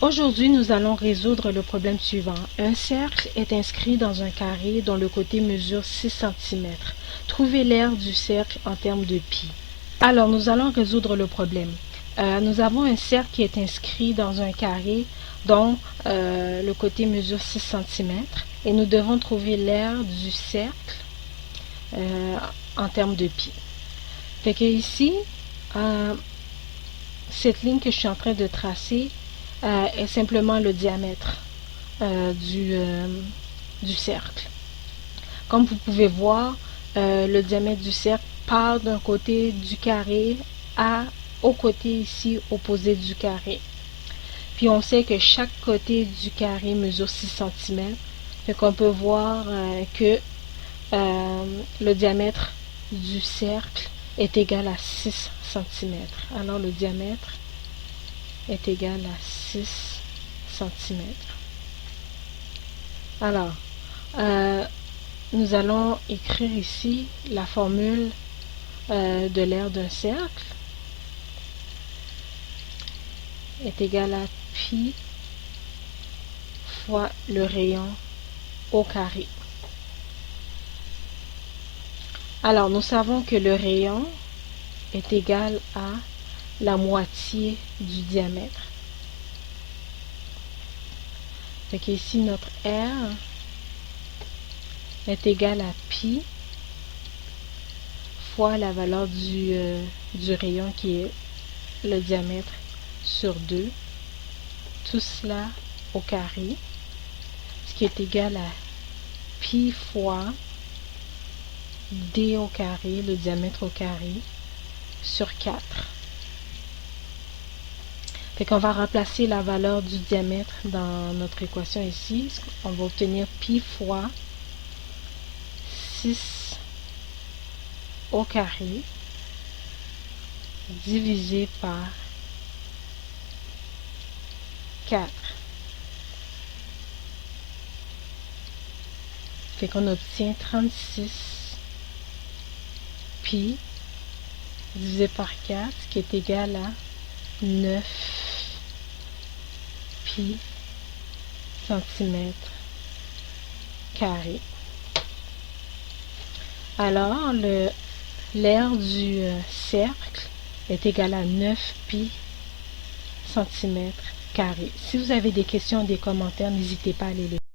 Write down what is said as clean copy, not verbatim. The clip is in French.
Aujourd'hui, nous allons résoudre le problème suivant. Un cercle est inscrit dans un carré dont le côté mesure 6 cm. Trouvez l'aire du cercle en termes de pi. Alors, nous allons résoudre le problème. Nous avons un cercle qui est inscrit dans un carré dont le côté mesure 6 cm et nous devons trouver l'aire du cercle en termes de pi. Fait que ici, cette ligne que je suis en train de tracer est simplement le diamètre du cercle. Comme vous pouvez voir, le diamètre du cercle part d'un côté du carré au côté ici opposé du carré. Puis on sait que chaque côté du carré mesure 6 cm. Fait qu'on peut voir que le diamètre du cercle est égal à 6 cm. Alors le diamètre est égal à 6 cm. Alors, nous allons écrire ici la formule de l'aire d'un cercle est égal à pi fois le rayon au carré. Alors, nous savons que le rayon est égal à la moitié du diamètre. Donc ici, notre R est égal à pi fois la valeur du rayon qui est le diamètre sur 2. Tout cela au carré, ce qui est égal à pi fois d au carré, le diamètre au carré, sur 4. Fait qu'on va remplacer la valeur du diamètre dans notre équation ici. On va obtenir pi fois 6 au carré divisé par 4. Fait qu'on obtient 36 pi divisé par 4, ce qui est égal à 9 pi centimètres carrés. Alors, l'aire du cercle est égal à 9 pi centimètres carrés. Si vous avez des questions ou des commentaires, n'hésitez pas à les laisser.